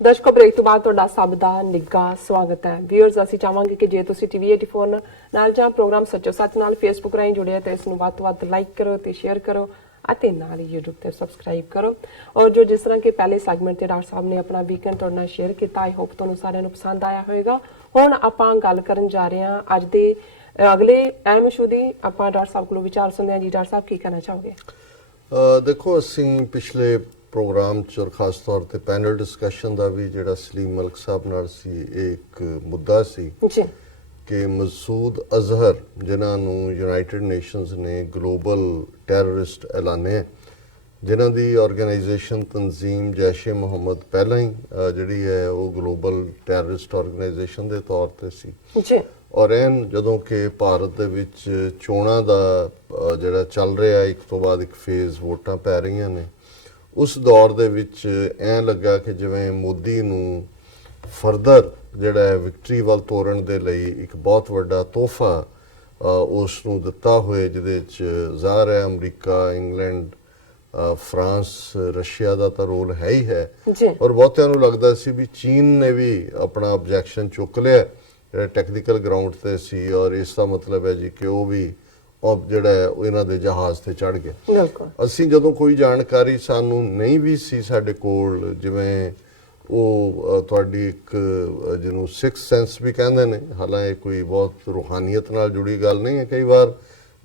ਦਰਸ਼ਕੋ break ਤੋਂ ਬਾਅਦ ਤੁਹਾਡਾ ਸਭ ਦਾ ਨਿੱਘਾ ਸਵਾਗਤ ਹੈ। ਵੀਅਰਸ ਅਸੀਂ ਚਾਹਾਂਗੇ ਕਿ ਜੇ ਤੁਸੀਂ ਟੀਵੀ 84 ਨਾਲ ਜਾਂ ਪ੍ਰੋਗਰਾਮ ਸੱਚੋ ਸੱਚ ਨਾਲ ਫੇਸਬੁੱਕ ਰਾਹੀਂ ਜੁੜੇ ਹੋ ਤਾਂ ਇਸ ਨੂੰ ਵੱਧ ਤੋਂ ਵੱਧ ਲਾਈਕ ਕਰੋ ਤੇ ਸ਼ੇਅਰ ਕਰੋ ਅਤੇ ਨਾਲ ਹੀ YouTube ਤੇ ਸਬਸਕ੍ਰਾਈਬ ਕਰੋ। ਔਰ ਜੋ ਜਿਸ ਤਰ੍ਹਾਂ ਕਿ ਪਹਿਲੇ ਸੈਗਮੈਂਟ ਤੇ ਡਾਕਟਰ ਸਾਹਿਬ ਨੇ ਆਪਣਾ ਵੀਕਐਂਡ ਤੁਹਾਡੇ ਨਾਲ ਸ਼ੇਅਰ ਕੀਤਾ, ਆਈ ਹੋਪ ਤੁਹਾਨੂੰ ਸਾਰਿਆਂ ਨੂੰ ਪਸੰਦ ਆਇਆ ਹੋਵੇਗਾ। ਹੁਣ ਆਪਾਂ ਗੱਲ ਕਰਨ ਜਾ ਰਹੇ ਹਾਂ ਅੱਜ ਦੇ ਅਗਲੇ ਅਹਿਮ ਇਸ਼ੂ ਦੀ। ਆਪਾਂ ਡਾਕਟਰ ਸਾਹਿਬ ਕੋਲੋਂ ਵਿਚਾਰ ਸੁਣਦੇ ਹਾਂ। ਜੀ ਡਾਕਟਰ ਸਾਹਿਬ ਕੀ ਕਹਿਣਾ ਚਾਹੋਗੇ? ਦੇਖੋ ਅਸੀਂ ਪਿਛਲੇ प्रोग्राम च और खास तौर पर पैनल डिस्कशन का भी जो सलीम मलिक साहब नाल सी एक मुद्दा सी कि मसूद अजहर जिन्होंने यूनाइटेड नेशंस ने ग्लोबल टैरोरिस्ट ऐलाने, जिन्हों की ऑर्गेनाइजेशन तंजीम जैशे मुहम्मद पहला ही जी है वो ग्लोबल टैरोरिस्ट ऑर्गेनाइजेशन के तौर पर सी। और एन जदों कि भारत दे विच चोणां दा जिहड़ा चल रहा एक तो बाद एक फेज़ वोटां पै रही ने, उस दौर दे विच ऐ लगा कि जिवें मोदी नूं फरदर जिहड़ा विक्टरी वाल तोरण दे लई एक बहुत वड्डा तोहफा उस नूं दिता होए, जिहदे च ज़ाहिर है अमरीका, इंग्लैंड, फ्रांस, रशिया का तो रोल है ही है। और बहुतिआं नूं लगदा सी भी चीन ने भी अपना ऑब्जैक्शन चुक लिया जिहड़ा टैक्नीकल ग्राउंड ते सी, और इसका मतलब है जी कि वो भी ਜਿਹੜਾ ਇਹਨਾਂ ਦੇ ਜਹਾਜ਼ ਤੇ ਚੜ ਗਿਆ। ਅਸੀਂ ਜਦੋਂ ਕੋਈ ਜਾਣਕਾਰੀ ਸਾਨੂੰ ਨਹੀਂ ਵੀ ਸੀ ਸਾਡੇ ਕੋਲ, ਜਿਵੇਂ ਉਹ ਤੁਹਾਡੀ ਇੱਕ ਜਿਹਨੂੰ ਸਿਕਸ ਸੈਂਸ ਵੀ ਕਹਿੰਦੇ ਨੇ, ਹਾਲਾਂਕਿ ਕੋਈ ਬਹੁਤ ਰੂਹਾਨੀਅਤ ਨਾਲ ਜੁੜੀ ਗੱਲ ਨਹੀਂ ਹੈ। ਕਈ ਵਾਰ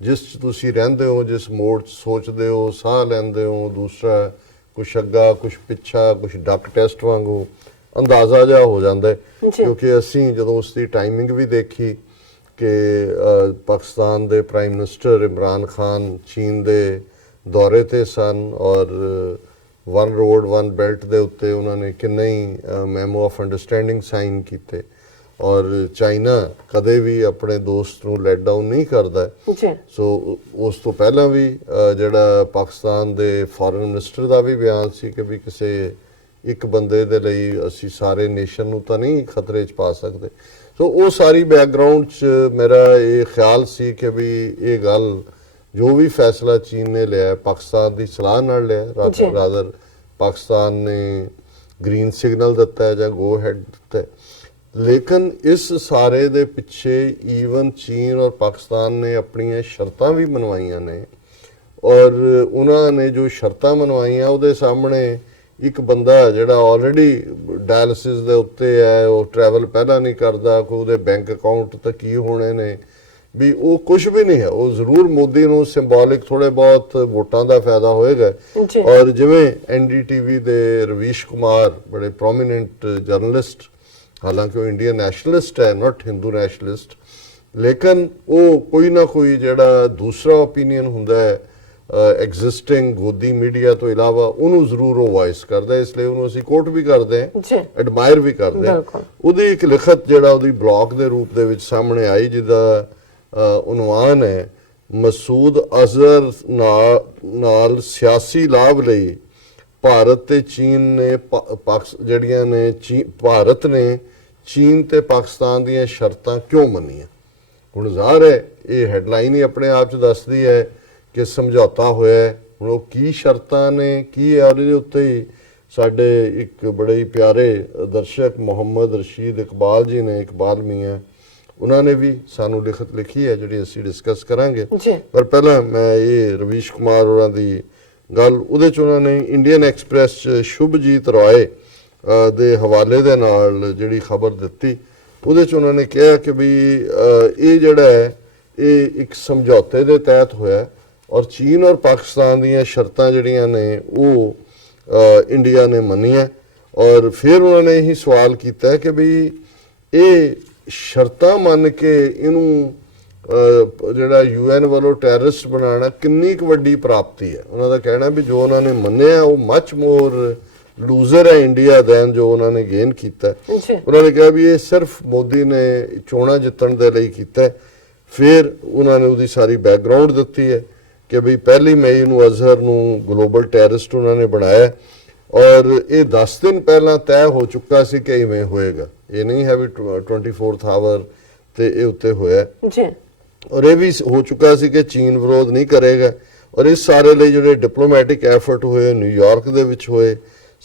ਜਿਸ 'ਚ ਤੁਸੀਂ ਰਹਿੰਦੇ ਹੋ, ਜਿਸ ਮੋੜ 'ਚ ਸੋਚਦੇ ਹੋ, ਸਾਹ ਲੈਂਦੇ ਹੋ, ਦੂਸਰਾ ਕੁਛ ਅੱਗਾ ਕੁਛ ਪਿੱਛਾ ਕੁਛ ਡੱਕ ਟੈਸਟ ਵਾਂਗੂ ਅੰਦਾਜ਼ਾ ਜਿਹਾ ਹੋ ਜਾਂਦਾ ਹੈ। ਕਿਉਂਕਿ ਅਸੀਂ ਜਦੋਂ ਉਸ ਦੀ ਟਾਈਮਿੰਗ ਵੀ ਦੇਖੀ कि पाकिस्तान के प्राइम मिनिस्टर इमरान खान चीन के दौरे ते सन, और वन रोड वन बेल्ट के उत्ते उन्होंने किन्ने ही मैमो ऑफ अंडरस्टैंडिंग साइन किए, और चाइना कदे भी अपने दोस्त नूं लेट डाउन नहीं करता। सो उस तो पहला भी जिहड़ा पाकिस्तान के फॉरेन मिनिस्टर का भी बयान सी कि भी किसी एक बंदे दे लई असी सारे नेशन नूं तां नहीं खतरे च पा सकते। सो वो सारी बैकग्राउंड च मेरा ये ख्याल सी कि भी ये गल जो भी फैसला चीन ने लिया पाकिस्तान की सलाह नाल लिया, रादर पाकिस्तान ने ग्रीन सिग्नल दिता है या गो हैड दिता है। लेकिन इस सारे दे पिछे ईवन चीन और पाकिस्तान ने अपनियां शर्तां भी मनवाइयां ने, और उन्होंने जो शर्तां मनवाइयां उहदे सामने एक बंदा जिहड़ा ऑलरेडी डायलिसिस दे उत्ते है, वो ट्रैवल पहला नहीं करता, कोई उहदे बैंक अकाउंट तक की होने ने भी वो कुछ भी नहीं है। वो जरूर मोदी नूं सिंबॉलिक थोड़े बहुत वोटां दा फायदा होएगा। और जिवें NDTV दे रवीश कुमार बड़े प्रोमीनेंट जर्नलिस्ट, हालांकि वो इंडियन नैशनलिस्ट है, नॉट हिंदू नैशनलिस्ट, लेकिन वो कोई ना कोई जिहड़ा दूसरा ओपीनियन हुंदा है एग्जिस्टिंग गोदी मीडिया तो इलावा उन्होंने जरूर वो वॉइस करता है, इसलिए उन्होंने असीं कोट भी करते हैं, एडमायर भी करते हैं। उहदी एक लिखत जिहड़ा उहदी ब्लॉग के रूप दे विच सामने आई, जिहदा उनवान है मसूद अजहर नाल सियासी लाभ लई भारत ते चीन ने जिहड़ियां ने भारत ने चीन ते पाकिस्तान दीयां शर्तां क्यों मनीआं। हुण ज़ाहिर है ये हैडलाइन ही अपने आप च दसदी है कि समझौता होया है। हुण वो की शर्तां ने की है, और उत्ते ही साडे एक बड़े ही प्यारे दर्शक मोहम्मद रशीद इकबाल जी ने, इकबाल मियाँ, उन्होंने भी सानू लिखत लिखी है जिहड़ी असीं डिस्कस करांगे। पर पहला मैं ये रवीश कुमार होरां दी गल उहदे च उन्होंने इंडियन एक्सप्रैस च शुभजीत रॉय दे हवाले दे नाल जिहड़ी खबर दित्ती, उहदे च उन्होंने कहा कि भी ये जिहड़ा है ये एक समझौते दे तहत होया, और चीन और पाकिस्तान दीयां शर्तां जिहड़ियां ने वो इंडिया ने मनीआं। और फिर उन्होंने यही सवाल किया है कि भी ये शर्तां मन के इनू जिहड़ा UN वालों टैररिस्ट बनाना किन्नी क वड्डी प्राप्ति है। उन्होंने कहना भी जो उन्होंने मन्निया वो मच मोर लूजर है इंडिया दैन जो उन्होंने गेन किया है। उन्होंने कहा भी ये सिर्फ मोदी ने चोणां जितण दे लई कीता है। फिर उन्होंने उसकी सारी बैकग्राउंड दिती है कि भी 1 मई नूं अजहर नूं ग्लोबल टैररिस्ट उन्होंने बनाया, और ये 10 दिन पहला तय हो चुका सी कि इवें होएगा। ये नहीं है भी 24th आवर ते ये उत्ते होया, और ये भी हो चुका सी कि चीन विरोध नहीं करेगा। और इस सारे लिए जिहड़े डिप्लोमैटिक एफर्ट हुए न्यूयॉर्क दे विच होए,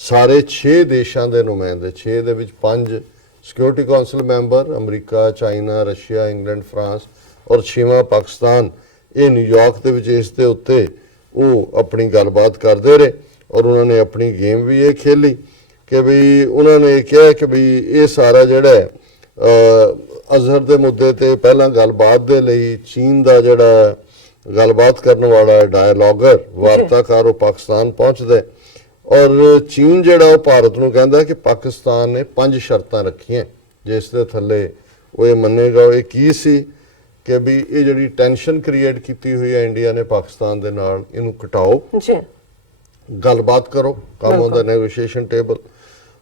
ਸਾਰੇ 6 ਦੇਸ਼ਾਂ ਦੇ ਨੁਮਾਇੰਦੇ, 6 ਦੇ ਵਿੱਚ 5 security council member America, China, Russia, England, France ਔਰ 6ਵਾਂ ਪਾਕਿਸਤਾਨ, ਇਹ ਨਿਊਯਾਰਕ ਦੇ ਵਿੱਚ ਇਸ ਦੇ ਉੱਤੇ ਉਹ ਆਪਣੀ ਗੱਲਬਾਤ ਕਰਦੇ ਰਹੇ ਔਰ ਉਹਨਾਂ ਨੇ ਆਪਣੀ ਗੇਮ ਵੀ ਇਹ ਖੇਲੀ ਕਿ ਵੀ ਉਹਨਾਂ ਨੇ ਕਿਹਾ ਕਿ ਵੀ ਇਹ ਸਾਰਾ ਜਿਹੜਾ ਅਜ਼ਹਰ ਦੇ ਮੁੱਦੇ ਤੇ ਪਹਿਲਾਂ ਗੱਲਬਾਤ ਦੇ ਲਈ ਚੀਨ ਦਾ ਜਿਹੜਾ ਗੱਲਬਾਤ ਕਰਨ ਵਾਲਾ ਡਾਇਲੋਗਰ, ਵਾਰਤਾਕਾਰ, ਉਹ ਪਾਕਿਸਤਾਨ ਪਹੁੰਚਦਾ ਔਰ ਚੀਨ ਜਿਹੜਾ ਉਹ ਭਾਰਤ ਨੂੰ ਕਹਿੰਦਾ ਕਿ ਪਾਕਿਸਤਾਨ ਨੇ 5 ਸ਼ਰਤਾਂ ਰੱਖੀਆਂ ਜਿਸ ਦੇ ਥੱਲੇ ਉਹ ਇਹ ਮੰਨੇਗਾ। ਉਹ ਇਹ ਕੀ ਸੀ ਕਿ ਵੀ ਇਹ ਜਿਹੜੀ ਟੈਨਸ਼ਨ ਕ੍ਰੀਏਟ ਕੀਤੀ ਹੋਈ ਹੈ ਇੰਡੀਆ ਨੇ ਪਾਕਿਸਤਾਨ ਦੇ ਨਾਲ, ਇਹਨੂੰ ਘਟਾਓ ਜੀ, ਗੱਲਬਾਤ ਕਰੋ, come on the negotiation table.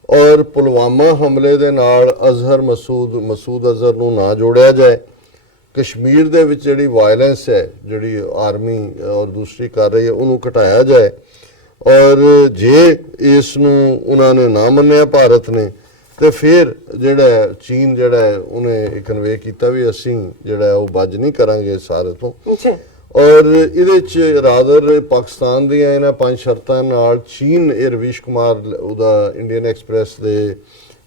ਔਰ ਪੁਲਵਾਮਾ ਹਮਲੇ ਦੇ ਨਾਲ ਮਸੂਦ ਅਜ਼ਹਰ ਨੂੰ ਨਾ ਜੋੜਿਆ ਜਾਏ। ਕਸ਼ਮੀਰ ਦੇ ਵਿੱਚ ਜਿਹੜੀ ਵਾਇਲੈਂਸ ਹੈ, ਜਿਹੜੀ ਆਰਮੀ ਔਰ ਦੂਸਰੀ ਕਰ ਰਹੀ ਹੈ, ਉਹਨੂੰ ਘਟਾਇਆ ਜਾਏ। ਔਰ ਜੇ ਇਸ ਨੂੰ ਉਹਨਾਂ ਨੇ ਨਾ ਮੰਨਿਆ ਭਾਰਤ ਨੇ, ਤੇ ਫਿਰ ਜਿਹੜਾ ਚੀਨ ਜਿਹੜਾ ਉਹਨੇ ਕਨਵੇ ਕੀਤਾ ਵੀ ਅਸੀਂ ਜਿਹੜਾ ਉਹ ਬੱਜ ਨਹੀਂ ਕਰਾਂਗੇ ਸਾਰੇ ਤੋਂ। ਔਰ ਇਹਦੇ ਚ ਰਾਦਰ ਪਾਕਿਸਤਾਨ ਦੀਆਂ ਇਹਨਾਂ 5 ਸ਼ਰਤਾਂ ਨਾਲ ਚੀਨ, ਇਹ ਰਵੀਸ਼ ਕੁਮਾਰ ਉਹਦਾ ਇੰਡੀਅਨ ਐਕਸਪ੍ਰੈਸ ਦੇ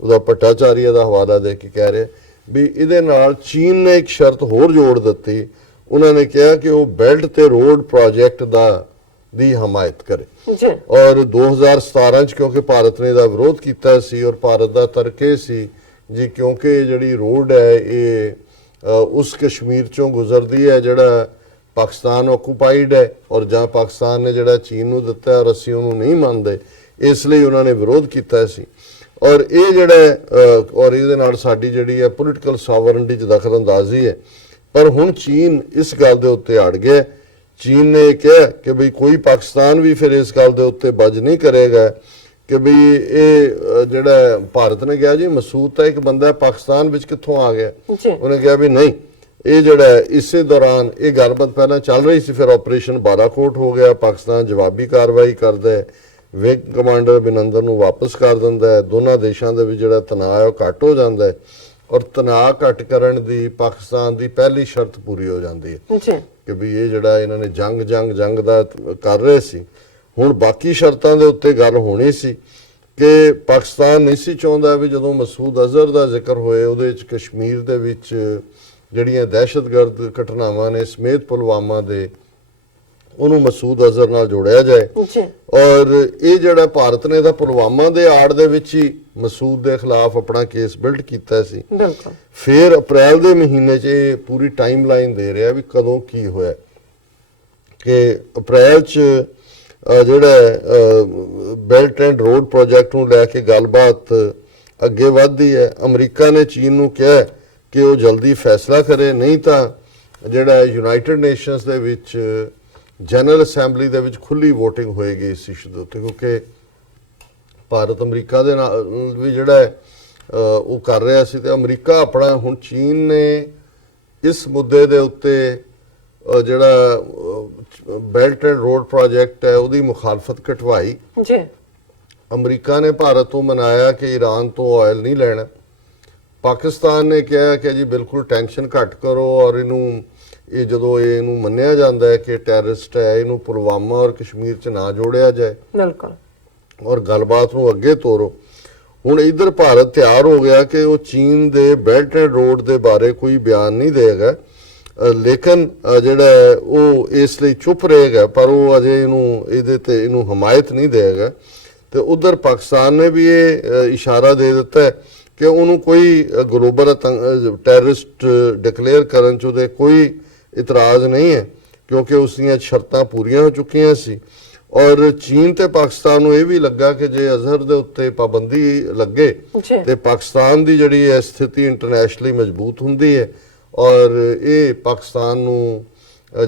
ਉਹਦਾ ਭੱਟਾਚਾਰੀਆ ਦਾ ਹਵਾਲਾ ਦੇ ਕੇ ਕਹਿ ਰਿਹਾ ਵੀ ਇਹਦੇ ਨਾਲ ਚੀਨ ਨੇ ਇੱਕ ਸ਼ਰਤ ਹੋਰ ਜੋੜ ਦਿੱਤੀ। ਉਹਨਾਂ ਨੇ ਕਿਹਾ ਕਿ ਉਹ ਬੈਲਟ ਤੇ ਰੋਡ ਪ੍ਰੋਜੈਕਟ ਦੀ ਹਮਾਇਤ ਕਰੇ। ਔਰ 2017 ਚ ਕਿਉਂਕਿ ਭਾਰਤ ਨੇ ਇਹਦਾ ਵਿਰੋਧ ਕੀਤਾ ਸੀ ਔਰ ਭਾਰਤ ਦਾ ਤਰਕ ਇਹ ਸੀ ਜੀ ਕਿਉਂਕਿ ਜਿਹੜੀ ਰੋਡ ਹੈ ਇਹ ਉਸ ਕਸ਼ਮੀਰ ਚੋਂ ਗੁਜ਼ਰਦੀ ਹੈ ਜਿਹੜਾ ਪਾਕਿਸਤਾਨ ਆਕੂਪਾਈਡ ਹੈ ਔਰ ਜਾਂ ਪਾਕਿਸਤਾਨ ਨੇ ਜਿਹੜਾ ਚੀਨ ਨੂੰ ਦਿੱਤਾ ਔਰ ਅਸੀਂ ਉਹਨੂੰ ਨਹੀਂ ਮੰਨਦੇ, ਇਸ ਲਈ ਉਹਨਾਂ ਨੇ ਵਿਰੋਧ ਕੀਤਾ ਸੀ। ਔਰ ਇਹ ਜਿਹੜਾ ਔਰ ਇਹਦੇ ਨਾਲ ਸਾਡੀ ਜਿਹੜੀ ਹੈ ਪੋਲੀਟੀਕਲ ਸੋਵਰਨਟੀ 'ਚ ਦਖਲਅੰਦਾਜ਼ੀ ਹੈ। ਪਰ ਹੁਣ ਚੀਨ ਇਸ ਗੱਲ ਦੇ ਉੱਤੇ ਅੜ ਗਿਆ। ਚੀਨ ਨੇ ਇਹ ਕਿਹਾ ਕਿ ਬਈ ਕੋਈ ਪਾਕਿਸਤਾਨ ਵੀ ਫਿਰ ਇਸ ਗੱਲ ਦੇ ਉੱਤੇ ਬੱਜ ਨਹੀਂ ਕਰੇਗਾ ਕਿ ਬਈ ਇਹ ਜਿਹੜਾ ਭਾਰਤ ਨੇ ਕਿਹਾ ਜੀ ਮਸੂਦ ਤਾਂ ਇੱਕ ਬੰਦਾ ਪਾਕਿਸਤਾਨ ਵਿੱਚ ਕਿੱਥੋਂ ਆ ਗਿਆ, ਉਹਨੇ ਕਿਹਾ ਵੀ ਨਹੀਂ, ਇਹ ਜਿਹੜਾ ਇਸੇ ਦੌਰਾਨ ਇਹ ਗੱਲਬਾਤ ਪਹਿਲਾਂ ਚੱਲ ਰਹੀ ਸੀ, ਫਿਰ ਆਪਰੇਸ਼ਨ ਬਾਲਾਕੋਟ ਹੋ ਗਿਆ, ਪਾਕਿਸਤਾਨ ਜਵਾਬੀ ਕਾਰਵਾਈ ਕਰਦਾ ਹੈ, ਵਿੰਗ ਕਮਾਂਡਰ ਬਿਨੰਦਰ ਨੂੰ ਵਾਪਸ ਕਰ ਦਿੰਦਾ ਹੈ, ਦੋਨਾਂ ਦੇਸ਼ਾਂ ਦੇ ਵਿੱਚ ਜਿਹੜਾ ਤਣਾਅ ਹੈ ਉਹ ਘੱਟ ਹੋ ਜਾਂਦਾ ਹੈ ਔਰ ਤਣਾਅ ਘੱਟ ਕਰਨ ਦੀ ਪਾਕਿਸਤਾਨ ਦੀ ਪਹਿਲੀ ਸ਼ਰਤ ਪੂਰੀ ਹੋ ਜਾਂਦੀ ਹੈ ਕਿ ਵੀ ਇਹ ਜਿਹੜਾ ਇਹਨਾਂ ਨੇ ਜੰਗ ਦਾ ਕਰ ਰਹੇ ਸੀ। ਹੁਣ ਬਾਕੀ ਸ਼ਰਤਾਂ ਦੇ ਉੱਤੇ ਗੱਲ ਹੋਣੀ ਸੀ ਕਿ ਪਾਕਿਸਤਾਨ ਨਹੀਂ ਸੀ ਚਾਹੁੰਦਾ ਵੀ ਜਦੋਂ ਮਸੂਦ ਅਜ਼ਹਰ ਦਾ ਜ਼ਿਕਰ ਹੋਏ ਉਹਦੇ ਵਿੱਚ ਕਸ਼ਮੀਰ ਦੇ ਵਿੱਚ ਜਿਹੜੀਆਂ ਦਹਿਸ਼ਤਗਰਦ ਘਟਨਾਵਾਂ ਨੇ ਸਮੇਤ ਪੁਲਵਾਮਾ ਦੇ, ਉਹਨੂੰ ਮਸੂਦ ਅਜ਼ਹਰ ਨਾਲ ਜੋੜਿਆ ਜਾਏ। ਔਰ ਇਹ ਜਿਹੜਾ ਭਾਰਤ ਨੇ ਤਾਂ ਪੁਲਵਾਮਾ ਦੇ ਆੜ ਦੇ ਵਿੱਚ ਹੀ ਮਸੂਦ ਦੇ ਖਿਲਾਫ ਆਪਣਾ ਕੇਸ ਬਿਲਡ ਕੀਤਾ ਸੀ। ਫਿਰ ਅਪ੍ਰੈਲ ਦੇ ਮਹੀਨੇ 'ਚ ਇਹ ਪੂਰੀ ਟਾਈਮ ਲਾਈਨ ਦੇ ਰਿਹਾ ਵੀ ਕਦੋਂ ਕੀ ਹੋਇਆ ਕਿ ਅਪ੍ਰੈਲ 'ਚ ਜਿਹੜਾ ਬੈਲਟ ਐਂਡ ਰੋਡ ਪ੍ਰੋਜੈਕਟ ਨੂੰ ਲੈ ਕੇ ਗੱਲਬਾਤ ਅੱਗੇ ਵਧਦੀ ਹੈ। ਅਮਰੀਕਾ ਨੇ ਚੀਨ ਨੂੰ ਕਿਹਾ ਕਿ ਉਹ ਜਲਦੀ ਫੈਸਲਾ ਕਰੇ, ਨਹੀਂ ਤਾਂ ਜਿਹੜਾ ਯੂਨਾਈਟਿਡ ਨੇਸ਼ਨਸ ਦੇ ਵਿੱਚ ਜਨਰਲ ਅਸੈਂਬਲੀ ਦੇ ਵਿੱਚ ਖੁੱਲੀ VOTING ਹੋਏਗੀ ਇਸ ਇਸ਼ੂ ਦੇ ਉੱਤੇ, ਕਿਉਂਕਿ ਭਾਰਤ ਅਮਰੀਕਾ ਦੇ ਨਾਲ ਵੀ ਜਿਹੜਾ ਉਹ ਕਰ ਰਿਹਾ ਸੀ ਤੇ ਅਮਰੀਕਾ ਆਪਣਾ, ਹੁਣ ਚੀਨ ਨੇ ਇਸ ਮੁੱਦੇ ਦੇ ਉੱਤੇ ਜਿਹੜਾ ਬੈਲਟ ਐਂਡ ਰੋਡ ਪ੍ਰੋਜੈਕਟ ਹੈ ਉਹਦੀ ਮੁਖਾਲਫਤ ਘਟਵਾਈ। ਅਮਰੀਕਾ ਨੇ ਭਾਰਤ ਤੋਂ ਮਨਾਇਆ ਕਿ ਈਰਾਨ ਤੋਂ ਆਇਲ ਨਹੀਂ ਲੈਣਾ। ਪਾਕਿਸਤਾਨ ਨੇ ਕਿਹਾ ਕਿ ਜੀ ਬਿਲਕੁਲ ਟੈਨਸ਼ਨ ਘੱਟ ਕਰੋ ਔਰ ਇਹਨੂੰ ਇਹ ਜਦੋਂ ਇਹਨੂੰ ਮੰਨਿਆ ਜਾਂਦਾ ਹੈ ਕਿ ਟੈਰਰਿਸਟ ਹੈ, ਇਹਨੂੰ ਪੁਲਵਾਮਾ ਔਰ ਕਸ਼ਮੀਰ 'ਚ ਨਾ ਜੋੜਿਆ ਜਾਏ ਔਰ ਗੱਲਬਾਤ ਨੂੰ ਅੱਗੇ ਤੋਰੋ। ਹੁਣ ਇਧਰ ਭਾਰਤ ਤਿਆਰ ਹੋ ਗਿਆ ਕਿ ਉਹ ਚੀਨ ਦੇ ਬੈਲਟ ਐਂਡ ਰੋਡ ਦੇ ਬਾਰੇ ਕੋਈ ਬਿਆਨ ਨਹੀਂ ਦੇਗਾ, ਲੇਕਿਨ ਜਿਹੜਾ ਉਹ ਇਸ ਲਈ ਚੁੱਪ ਰਹੇਗਾ, ਪਰ ਉਹ ਅਜੇ ਇਹਨੂੰ ਹਮਾਇਤ ਨਹੀਂ ਦੇਗਾ। ਤੇ ਉਧਰ ਪਾਕਿਸਤਾਨ ਨੇ ਵੀ ਇਹ ਇਸ਼ਾਰਾ ਦੇ ਦਿੱਤਾ ਕਿ ਉਹਨੂੰ ਕੋਈ ਗਲੋਬਲ ਟੈਰਰਿਸਟ ਡਿਕਲੇਅਰ ਕਰਨ 'ਚ ਉਹਦੇ ਕੋਈ ਇਤਰਾਜ਼ ਨਹੀਂ ਹੈ ਕਿਉਂਕਿ ਉਸ ਦੀਆਂ ਸ਼ਰਤਾਂ ਪੂਰੀਆਂ ਹੋ ਚੁੱਕੀਆਂ ਸੀ। ਔਰ ਚੀਨ ਤੇ ਪਾਕਿਸਤਾਨ ਨੂੰ ਇਹ ਵੀ ਲੱਗਾ ਕਿ ਜੇ ਅਜ਼ਹਰ ਦੇ ਉੱਤੇ ਪਾਬੰਦੀ ਲੱਗੇ ਤੇ ਪਾਕਿਸਤਾਨ ਦੀ ਜਿਹੜੀ ਹੈ ਸਥਿਤੀ ਇੰਟਰਨੈਸ਼ਨਲੀ ਮਜ਼ਬੂਤ ਹੁੰਦੀ ਹੈ ਔਰ ਇਹ ਪਾਕਿਸਤਾਨ ਨੂੰ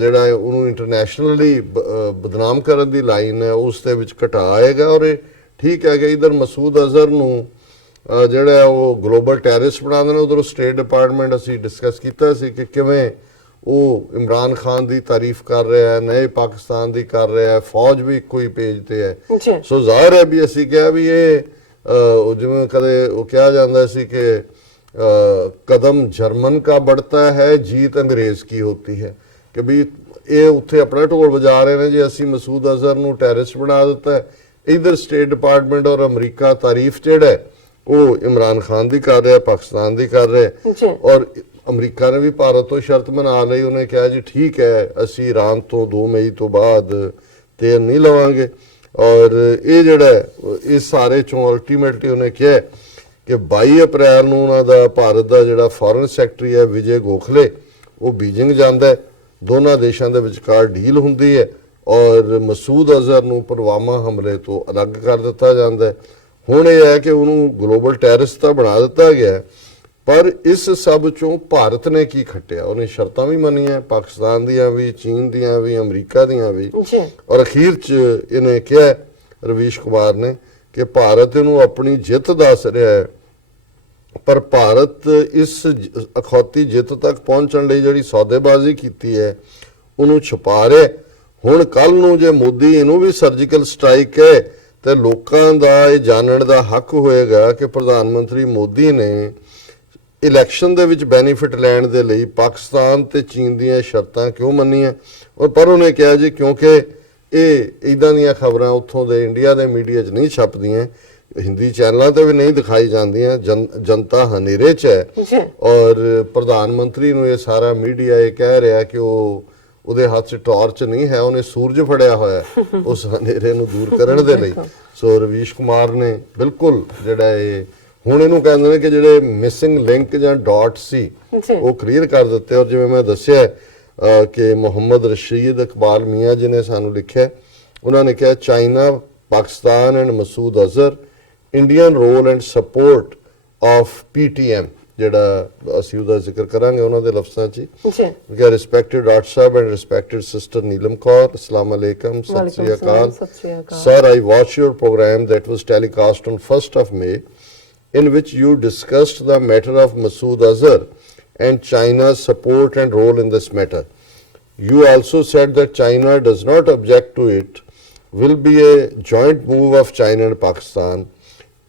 ਜਿਹੜਾ ਉਹਨੂੰ ਇੰਟਰਨੈਸ਼ਨਲੀ ਬਦਨਾਮ ਕਰਨ ਦੀ ਲਾਈਨ ਹੈ ਉਸ ਦੇ ਵਿੱਚ ਘਟਾ ਆਏਗਾ। ਔਰ ਇਹ ਠੀਕ ਹੈ ਕਿ ਇਧਰ ਮਸੂਦ ਅਜ਼ਹਰ ਨੂੰ ਜਿਹੜਾ ਉਹ ਗਲੋਬਲ ਟੈਰਰਿਸਟ ਬਣਾ ਦੇਣਾ, ਉਧਰੋਂ ਸਟੇਟ ਡਿਪਾਰਟਮੈਂਟ ਅਸੀਂ ਡਿਸਕਸ ਕੀਤਾ ਸੀ ਕਿ ਕਿਵੇਂ ਉਹ ਇਮਰਾਨ ਖਾਨ ਦੀ ਤਾਰੀਫ ਕਰ ਰਿਹਾ ਹੈ, ਨਏ ਪਾਕਿਸਤਾਨ ਦੀ ਕਰ ਰਿਹਾ ਹੈ, ਫੌਜ ਵੀ ਇੱਕੋ ਹੀ ਪੇਜ ਤੇ ਹੈ। ਸੋ ਜ਼ਾਹਿਰ ਹੈ ਵੀ ਅਸੀਂ ਕਿਹਾ ਵੀ ਇਹ ਜਿਵੇਂ ਕਦੇ ਉਹ ਕਿਹਾ ਜਾਂਦਾ ਸੀ ਕਿ ਕਦਮ ਜਰਮਨ ਕਾ बढ़ता ਹੈ, ਜੀਤ ਅੰਗਰੇਜ਼ ਕੀ ਹੋਤੀ ਹੈ, ਕਿ ਵੀ ਇਹ ਉੱਥੇ ਆਪਣਾ ਢੋਲ ਵਜਾ ਰਹੇ ਨੇ ਜੀ ਅਸੀਂ ਮਸੂਦ ਅਜ਼ਹਰ ਨੂੰ ਟੈਰਰਿਸਟ ਬਣਾ ਦਿੱਤਾ इधर स्टेट डिपार्टमेंट और अमरीका तारीफ जिहड़ा है वो इमरान खान की कर रहा है, पाकिस्तान की कर रहा जी। है। और अमरीका ने भी भारत तो शर्त मना ली, उन्हें कहा जी ठीक है असी ईरान तो 2 मई तो बाद तेल नहीं लवांगे। और ये जिहड़ा है इस सारे चों अल्टीमेटली उन्हें कहा कि 22 अप्रैल ਨੂੰ ਉਹਨਾਂ ਦਾ ਭਾਰਤ ਦਾ ਜਿਹੜਾ ਫੋਰਨ ਸੈਕਟਰੀ ਹੈ ਵਿਜੇ ਗੋਖਲੇ ਉਹ ਬੀਜਿੰਗ ਜਾਂਦਾ ਹੈ, ਦੋਨਾਂ ਦੇਸ਼ਾਂ ਦੇ ਵਿਚਕਾਰ ਡੀਲ ਹੁੰਦੀ ਹੈ ਔਰ ਮਸੂਦ ਅਜ਼ਹਰ ਨੂੰ ਪੁਲਵਾਮਾ ਹਮਲੇ ਤੋਂ ਅਲੱਗ ਕਰ ਦਿੱਤਾ ਜਾਂਦਾ ਹੈ। ਹੁਣ ਇਹ ਹੈ ਕਿ ਉਹਨੂੰ ਗਲੋਬਲ ਟੈਰਰਿਸਟ ਤਾਂ ਬਣਾ ਦਿੱਤਾ ਗਿਆ ਹੈ, ਪਰ ਇਸ ਸਭ ਚੋਂ ਭਾਰਤ ਨੇ ਕੀ ਖੱਟਿਆ? ਉਹਨੇ ਸ਼ਰਤਾਂ ਵੀ ਮੰਨੀਆਂ, ਪਾਕਿਸਤਾਨ ਦੀਆਂ ਵੀ, ਚੀਨ ਦੀਆਂ ਵੀ, ਅਮਰੀਕਾ ਦੀਆਂ ਵੀ, ਔਰ ਅਖੀਰ 'ਚ ਇਹਨੇ ਕਿਹਾ ਰਵੀਸ਼ ਕੁਮਾਰ ਨੇ ਕਿ ਭਾਰਤ ਇਹਨੂੰ ਆਪਣੀ ਜਿੱਤ ਦੱਸ ਰਿਹਾ ਹੈ, ਪਰ ਭਾਰਤ ਇਸ ਅਖੌਤੀ ਜਿੱਤ ਤੱਕ ਪਹੁੰਚਣ ਲਈ ਜਿਹੜੀ ਸੌਦੇਬਾਜ਼ੀ ਕੀਤੀ ਹੈ ਉਹਨੂੰ ਛੁਪਾ ਰਿਹਾ। ਹੁਣ ਕੱਲ ਨੂੰ ਜੇ ਮੋਦੀ ਇਹਨੂੰ ਵੀ ਸਰਜੀਕਲ ਸਟ੍ਰਾਈਕ ਹੈ ਤੇ ਲੋਕਾਂ ਦਾ ਇਹ ਜਾਣਨ ਦਾ ਹੱਕ ਹੋਏਗਾ ਕਿ ਪ੍ਰਧਾਨ ਮੰਤਰੀ ਮੋਦੀ ਨੇ ਇਲੈਕਸ਼ਨ ਦੇ ਵਿੱਚ ਬੈਨੀਫਿਟ ਲੈਣ ਦੇ ਲਈ ਪਾਕਿਸਤਾਨ ਤੇ ਚੀਨ ਦੀਆਂ ਸ਼ਰਤਾਂ ਕਿਉਂ ਮੰਨੀਆਂ। ਔਰ ਪਰ ਉਹਨੇ ਕਿਹਾ ਜੀ ਕਿਉਂਕਿ ਇਹ ਇਦਾਂ ਦੀਆਂ ਖਬਰਾਂ ਉੱਥੋਂ ਦੇ ਇੰਡੀਆ ਦੇ ਮੀਡੀਆ 'ਚ ਨਹੀਂ ਛਪਦੀਆਂ, ਹਿੰਦੀ ਚੈਨਲਾਂ ਤੇ ਵੀ ਨਹੀਂ ਦਿਖਾਈ ਜਾਂਦੀਆਂ, ਜਨਤਾ ਹਨੇਰੇ 'ਚ ਹੈ। ਔਰ ਪ੍ਰਧਾਨ ਮੰਤਰੀ ਨੂੰ ਇਹ ਸਾਰਾ ਮੀਡੀਆ ਇਹ ਕਹਿ ਰਿਹਾ ਕਿ ਉਹਦੇ ਹੱਥ 'ਚ ਟਾਰਚ ਨਹੀਂ ਹੈ, ਉਹਨੇ ਸੂਰਜ ਫੜਿਆ ਹੋਇਆ ਉਸ ਹਨੇਰੇ ਨੂੰ ਦੂਰ ਕਰਨ ਦੇ ਲਈ। ਸੋ ਰਵੀਸ਼ ਕੁਮਾਰ ਨੇ ਬਿਲਕੁਲ ਜਿਹੜਾ ਇਹ ਹੁਣ ਇਹਨੂੰ ਕਹਿੰਦੇ ਨੇ ਕਿ ਜਿਹੜੇ ਮਿਸਿੰਗ ਲਿੰਕ ਜਾਂ ਡਾਟ ਸੀ ਉਹ ਕਲੀਅਰ ਕਰ ਦਿੱਤੇ। ਔਰ ਜਿਵੇਂ ਮੈਂ ਦੱਸਿਆ ਕਿ ਮੁਹੰਮਦ ਰਸ਼ੀਦ ਇਕਬਾਲ ਮੀਆਂ ਜੀ ਨੇ ਸਾਨੂੰ ਲਿਖਿਆ, ਉਹਨਾਂ ਨੇ ਕਿਹਾ China, Pakistan and Masood Azhar, Indian role and support of PTM, ਜਿਹੜਾ ਅਸੀਂ ਉਹਦਾ ਜ਼ਿਕਰ ਕਰਾਂਗੇ ਉਹਨਾਂ ਦੇ ਲਫ਼ਜ਼ਾਂ 'ਚ। ਜੀ ਰਿਸਪੈਕਟਡ ਡਾਕਟਰ ਸਾਹਿਬ and respected sister Neelam Kaur, ਅਸਲਾਮ ਅਲੈਕਮ, ਸਤਿ ਸ੍ਰੀ ਅਕਾਲ sir. I watched your program that was telecast on 1st of May in which you discussed the matter of Masood Azhar and China's support and role in this matter. You also said that China does not object to it, will be a joint move of China and Pakistan.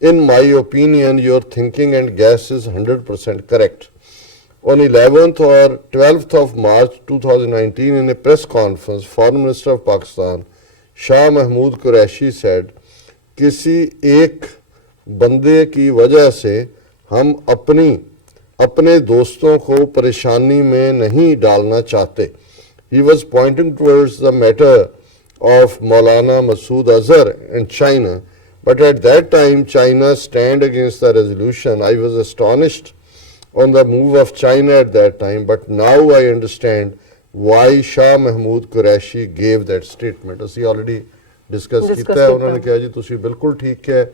In my opinion, your thinking and guess is 100% correct. On 11th or 12th of March 2019, in a press conference, Foreign Minister of Pakistan, Shah Mahmood Qureshi said, किसी एक बंदे की वजह से हम अपने दोस्तों को परेशानी में नहीं डालना चाहते. He was pointing towards the matter of Maulana Masood Azhar and China, but at that time China stand against the resolution. I was astonished on the move of China at that time, but now I understand why Shah Mahmood Qureshi gave that statement. ਅਸੀਂ already discuss ਕੀਤਾ ਹੈ। ਉਹਨਾਂ ਨੇ ਕਿਹਾ ਜੀ ਤੁਸੀਂ ਬਿਲਕੁਲ ਠੀਕ ਹੈ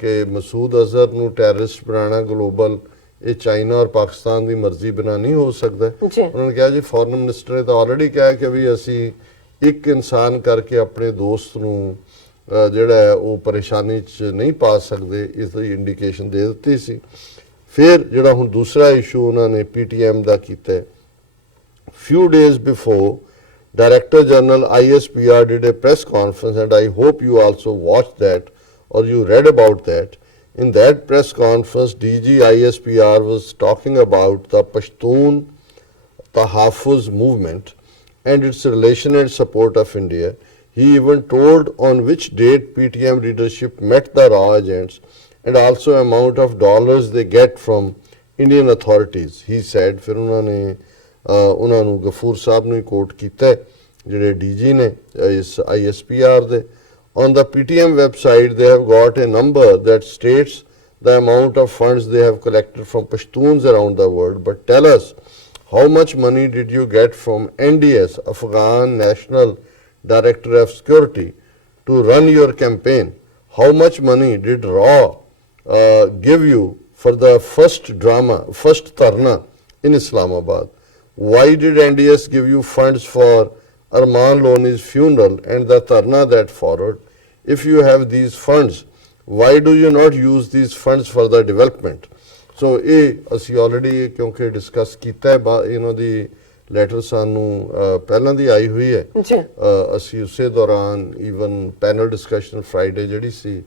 ਕਿ ਮਸੂਦ ਅਜ਼ਹਰ ਨੂੰ ਟੈਰਰਿਸਟ ਬਣਾਉਣਾ ਗਲੋਬਲ ਇਹ ਚਾਈਨਾ ਔਰ ਪਾਕਿਸਤਾਨ ਦੀ ਮਰਜ਼ੀ ਬਿਨਾਂ ਨਹੀਂ ਹੋ ਸਕਦਾ। ਉਹਨਾਂ ਨੇ ਕਿਹਾ ਜੀ ਫੋਰਨ ਮਿਨਿਸਟਰ ਨੇ ਤਾਂ ਆਲਰੇਡੀ ਕਿਹਾ ਕਿ ਵੀ ਅਸੀਂ ਇੱਕ ਇਨਸਾਨ ਕਰਕੇ ਆਪਣੇ ਦੋਸਤ ਨੂੰ ਜਿਹੜਾ ਹੈ ਉਹ ਪਰੇਸ਼ਾਨੀ 'ਚ ਨਹੀਂ ਪਾ ਸਕਦੇ, ਇਸ ਦੀ ਇੰਡੀਕੇਸ਼ਨ ਦੇ ਦਿੱਤੀ ਸੀ। ਫਿਰ ਜਿਹੜਾ ਹੁਣ ਦੂਸਰਾ ਇਸ਼ੂ ਉਹਨਾਂ ਨੇ ਪੀਟੀਐਮ ਦਾ ਕੀਤਾ, few days before Director General ISPR did a press conference, and I hope you also watched that or you read about that. In that press conference, DG ISPR was talking about the Pashtun Tahaffuz movement and its relation and support of India. He even told on which date PTM leadership met the raw agents and also amount of dollars they get from Indian authorities. He said, ਫਿਰ ਉਹਨਾਂ ਨੂੰ ਗਫੂਰ ਸਾਹਿਬ ਨੂੰ ਹੀ ਕੋਟ ਕੀਤਾ ਜਿਹੜੇ DG ਨੇ ਇਸ ISPR ਦੇ। On the PTM website, they have got a number that states the amount of funds they have collected from Pashtuns around the world. But tell us, how much money did you get from NDS, Afghan National Director of Security, to run your campaign? How much money did RAW give you for the first Dharna in Islamabad? Why did NDS give you funds for Arman Loni's funeral and the Dharna that followed? If you have these funds, why do you not use these funds for the development? So ਇਹ ਅਸੀਂ already ਕਿਉਂਕਿ discuss ਕੀਤਾ ਹੈ, ਇਹਨਾਂ ਦੀ letter ਸਾਨੂੰ ਪਹਿਲਾਂ ਦੀ ਆਈ ਹੋਈ ਹੈ। ਅਸੀਂ ਉਸੇ ਦੌਰਾਨ ਈਵਨ ਪੈਨਲ ਡਿਸਕਸ਼ਨ ਫਰਾਈਡੇ ਜਿਹੜੀ ਸੀ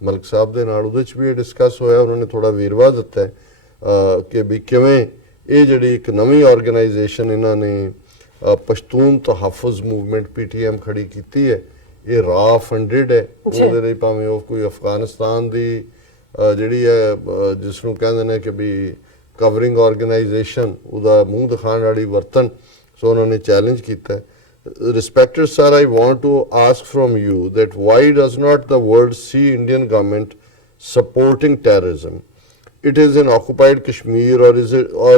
ਮਲਕ ਸਾਹਿਬ ਦੇ ਨਾਲ, ਉਹਦੇ 'ਚ ਵੀ ਇਹ ਡਿਸਕਸ ਹੋਇਆ। ਉਹਨਾਂ ਨੇ ਥੋੜਾ ਵੇਰਵਾ ਦਿੱਤਾ ਹੈ ਕਿ ਵੀ ਕਿਵੇਂ ਇਹ ਜਿਹੜੀ ਇੱਕ ਨਵੀਂ ਆਰਗੇਨਾਈਜੇਸ਼ਨ ਇਹਨਾਂ ਨੇ ਪਸ਼ਤੂਨ ਤਹਫੁਜ਼ ਮੂਵਮੈਂਟ PTM ਖੜੀ ਕੀਤੀ ਹੈ, ਇਹ ਰਾ ਫੰਡਡ ਹੈ। ਉਹਦੇ ਲਈ ਭਾਵੇਂ ਉਹ ਕੋਈ ਅਫਗਾਨਿਸਤਾਨ ਦੀ ਜਿਹੜੀ ਹੈ ਜਿਸ ਨੂੰ ਕਹਿੰਦੇ ਨੇ ਕਿ ਵੀ ਕਵਰਿੰਗ ਆਰਗੇਨਾਈਜੇਸ਼ਨ ਉਹਦਾ ਮੂੰਹ ਦਿਖਾਉਣ ਵਾਲੀ ਵਰਤਨ, ਸੋ ਉਹਨਾਂ ਨੇ ਚੈਲੰਜ ਕੀਤਾ। Respected sir, I want to ask from you that why does not the world see Indian government supporting terrorism? It is in occupied Kashmir or is it or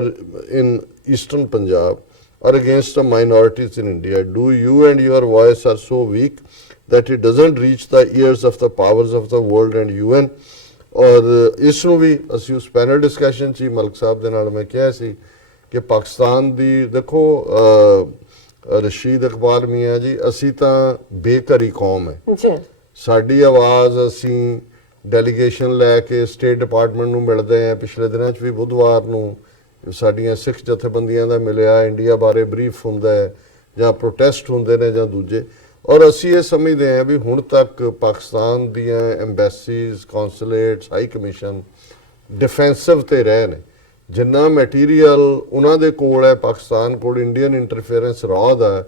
in eastern Punjab or against the minorities in India. Do you and your voice are so weak that it doesn't reach the ears of the powers of the world and UN? ਔਰ ਇਸ ਨੂੰ ਵੀ ਅਸੀਂ ਉਸ panel discussion 'ਚ ਹੀ ਮਲਕ ਸਾਹਿਬ ਦੇ ਨਾਲ ਮੈਂ ਕਿਹਾ ਸੀ ਕਿ ਪਾਕਿਸਤਾਨ ਦੀ ਦੇਖੋ ਰਸ਼ੀਦ ਇਕਬਾਲ ਮੀਆਂ ਜੀ, ਅਸੀਂ ਤਾਂ ਬੇਘਰੀ ਕੌਮ ਹੈ ਜੀ। ਸਾਡੀ ਆਵਾਜ਼ ਅਸੀਂ ਡੈਲੀਗੇਸ਼ਨ ਲੈ ਕੇ ਸਟੇਟ ਡਿਪਾਰਟਮੈਂਟ ਨੂੰ ਮਿਲਦੇ ਆ। ਪਿਛਲੇ ਦਿਨਾਂ 'ਚ ਵੀ ਬੁੱਧਵਾਰ ਨੂੰ ਸਾਡੀਆਂ ਸਿੱਖ ਜਥੇਬੰਦੀਆਂ ਦਾ ਮਿਲਿਆ, ਇੰਡੀਆ ਬਾਰੇ ਬਰੀਫ ਹੁੰਦਾ ਹੈ ਜਾਂ ਪ੍ਰੋਟੈਸਟ ਹੁੰਦੇ ਨੇ ਜਾਂ ਦੂਜੇ। ਔਰ ਅਸੀਂ ਇਹ ਸਮਝਦੇ ਹਾਂ ਵੀ ਹੁਣ ਤੱਕ ਪਾਕਿਸਤਾਨ ਦੀਆਂ ਐਮਬੈਸੀਜ਼, ਕੌਂਸੂਲੇਟਸ, ਹਾਈ ਕਮਿਸ਼ਨ ਡਿਫੈਂਸਿਵ ਤੇ ਰਹੇ ਨੇ। ਜਿੰਨਾ ਮਟੀਰੀਅਲ ਉਹਨਾਂ ਦੇ ਕੋਲ ਹੈ ਪਾਕਿਸਤਾਨ ਕੋਲ ਇੰਡੀਅਨ ਇੰਟਰਫੇਰੈਂਸ ਰਾਹ ਦਾ,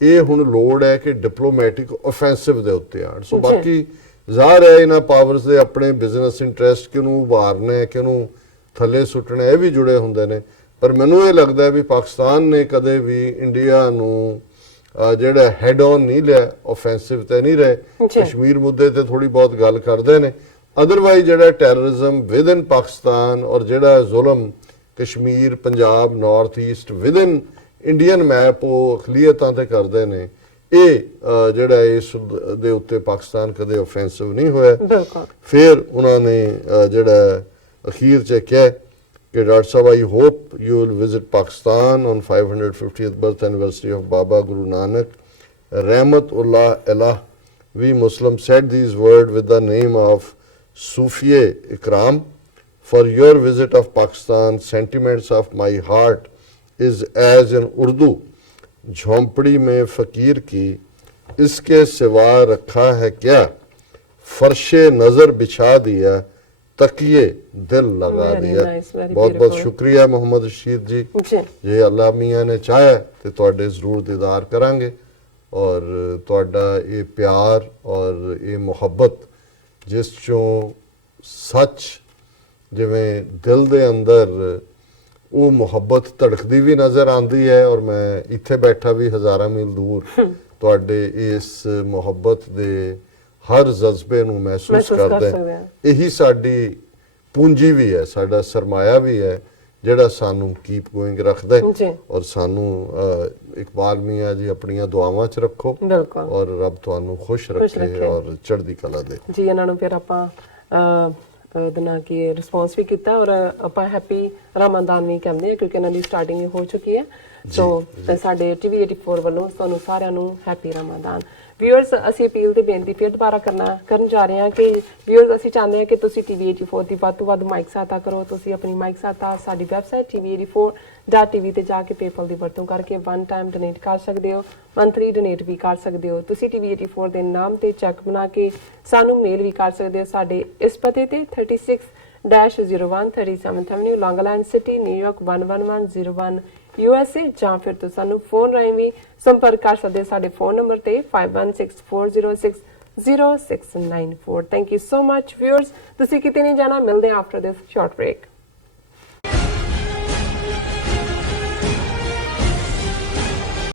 ਇਹ ਹੁਣ ਲੋੜ ਹੈ ਕਿ ਡਿਪਲੋਮੈਟਿਕ ਆਫੈਂਸਿਵ ਦੇ ਉੱਤੇ ਆਣ। ਸੋ ਬਾਕੀ ਜ਼ਾਹਰ ਹੈ ਇਹਨਾਂ ਪਾਵਰਸ ਦੇ ਆਪਣੇ ਬਿਜ਼ਨਸ ਇੰਟਰਸਟ ਕਿਹਨੂੰ ਉਭਾਰਨਾ ਹੈ, ਕਿਹਨੂੰ ਥੱਲੇ ਸੁੱਟਣਾ, ਇਹ ਵੀ ਜੁੜੇ ਹੁੰਦੇ ਨੇ। ਪਰ ਮੈਨੂੰ ਇਹ ਲੱਗਦਾ ਵੀ ਪਾਕਿਸਤਾਨ ਨੇ ਕਦੇ ਵੀ ਇੰਡੀਆ ਨੂੰ ਜਿਹੜਾ ਹੈਡ ਔਨ ਨਹੀਂ ਲਿਆ, ਆਫੈਂਸਿਵ ਤੇ ਨਹੀਂ ਰਹੇ। ਕਸ਼ਮੀਰ ਮੁੱਦੇ ਤੇ ਥੋੜੀ ਬਹੁਤ ਗੱਲ ਕਰਦੇ ਨੇ, ਅਦਰਵਾਈਜ਼ ਜਿਹੜਾ ਟੈਰਰਿਜ਼ਮ ਵਿਦ ਇਨ ਪਾਕਿਸਤਾਨ ਔਰ ਜਿਹੜਾ ਜ਼ੁਲਮ Kashmir, Punjab, north East with in Indian map ਉਹ ਅਖਲੀਅਤਾਂ ਤੇ ਕਰਦੇ ਨੇ, ਇਹ ਜਿਹੜਾ ਇਸ ਦੇ ਉੱਤੇ ਪਾਕਿਸਤਾਨ ਕਦੇ ਆਫੈਂਸਿਵ ਨਹੀਂ ਹੋਇਆ। ਫਿਰ ਉਹਨਾਂ ਨੇ ਜਿਹੜਾ ਅਖੀਰ 'ਚ ਕਿਹਾ ਕਿ doctor Sahib, I hope you will visit Pakistan on 550th birth anniversary of Baba Guru Nanak, Rahmatullah Alah. We Muslims said these words with the name of Sufiye Ikram. For your visit of Pakistan, sentiments of my heart is as in Urdu, झोंपड़ी में फकीर की इसके सिवा रखा है क्या, फर्शे नजर बिछा दिया, तकिए दिल लगा दिया। बहुत बहुत शुक्रिया मोहम्मद रशीद जी। जे अल्लाह मियाँ ने चाहे तो तुहाडे जरूर दीदार करांगे और तुहाडा ये प्यार और ये मुहब्बत जिस चों सच जिवें दिल दे अंदर वो मुहब्बत धड़कदी भी नज़र आती है, और मैं इत्थे बैठा भी हज़ारां मील दूर तुहाडे इस मुहब्बत दे हर जज्बे ਨੂੰ महसूस करते हैं। यही साडी पूंजी भी है, साडा सरमाया भी है ਜਿਹੜਾ ਸਾਨੂੰ ਕੀਪ ਗੋਇੰਗ ਰੱਖਦਾ ਹੈ। ਔਰ ਸਾਨੂੰ ਇਕਬਾਲ ਮੀਆਂ ਜੀ ਆਪਣੀਆਂ ਦੁਆਵਾਂ 'ਚ ਰੱਖੋ ਔਰ ਰੱਬ ਤੁਹਾਨੂੰ ਖੁਸ਼ ਰੱਖੇ ਔਰ ਚੜ੍ਹਦੀ ਕਲਾ ਦੇ ਜੀ। ਇਹਨਾਂ ਨੂੰ ਫਿਰ ਆਪਾਂ ਉਹਦੇ ਨਾਲ ਕੀ ਰਿਸਪੌਂਸ ਵੀ ਕੀਤਾ ਔਰ ਆਪਾਂ ਹੈਪੀ ਰਮਜ਼ਾਨ ਵੀ ਕਹਿੰਦੇ ਆ ਕਿਉਂਕਿ ਇਹਨਾਂ ਦੀ ਸਟਾਰਟਿੰਗ ਹੋ ਚੁੱਕੀ ਹੈ। ਸੋ ਸਾਡੇ TV 84 ਵੱਲੋਂ ਤੁਹਾਨੂੰ ਸਾਰਿਆਂ ਨੂੰ ਹੈਪੀ ਰਮਜ਼ਾਨ। ਵਿਊਅਰਸ, ਅਸੀਂ ਅਪੀਲ ਤੇ ਬੇਨਤੀ ਫਿਰ ਦੁਬਾਰਾ ਕਰਨ ਜਾ ਰਹੇ ਹਾਂ ਕਿ ਵਿਊਅਰਸ, ਅਸੀਂ ਚਾਹੁੰਦੇ ਹਾਂ ਕਿ ਤੁਸੀਂ TV 84 ਦੀ ਵੱਧ ਤੋਂ ਵੱਧ ਮਾਈਕ ਸਹਾਇਤਾ ਕਰੋ। ਤੁਸੀਂ ਆਪਣੀ ਮਾਈਕ ਸਹਾਇਤਾ ਸਾਡੀ ਵੈਬਸਾਈਟ tv84.tv ਤੇ ਜਾ ਕੇ ਪੇਪਲ ਦੀ ਵਰਤੋਂ ਕਰਕੇ 1 ਟਾਈਮ ਡੋਨੇਟ ਕਰ ਸਕਦੇ ਹੋ, ਮੰਥਲੀ ਡੋਨੇਟ ਵੀ ਕਰ ਸਕਦੇ ਹੋ। ਤੁਸੀਂ TV 84 ਦੇ ਨਾਮ ਤੇ ਚੈੱਕ ਬਣਾ ਕੇ ਸਾਨੂੰ ਮੇਲ ਵੀ ਕਰ ਸਕਦੇ ਹੋ ਸਾਡੇ ਇਸ ਪਤੇ ਤੇ 36-01 37th Avenue, Long Island City, New York 11101 USA, ਜਾਂ ਫਿਰ ਤੁਸੀਂ ਸਾਨੂੰ ਫੋਨ ਰਾਹੀਂ ਵੀ ਸੰਪਰਕ ਕਰ ਸਕਦੇ ਸਾਡੇ ਫੋਨ ਨੰਬਰ ਤੇ 5164060694। Thank you so much viewers. ਤੁਸੀਂ ਕਿਤੇ ਨਹੀਂ ਜਾਣਾ, ਮਿਲਦੇ ਆਫਟਰ ਦਿਸ ਸ਼ਾਰਟ ਬ੍ਰੇਕ।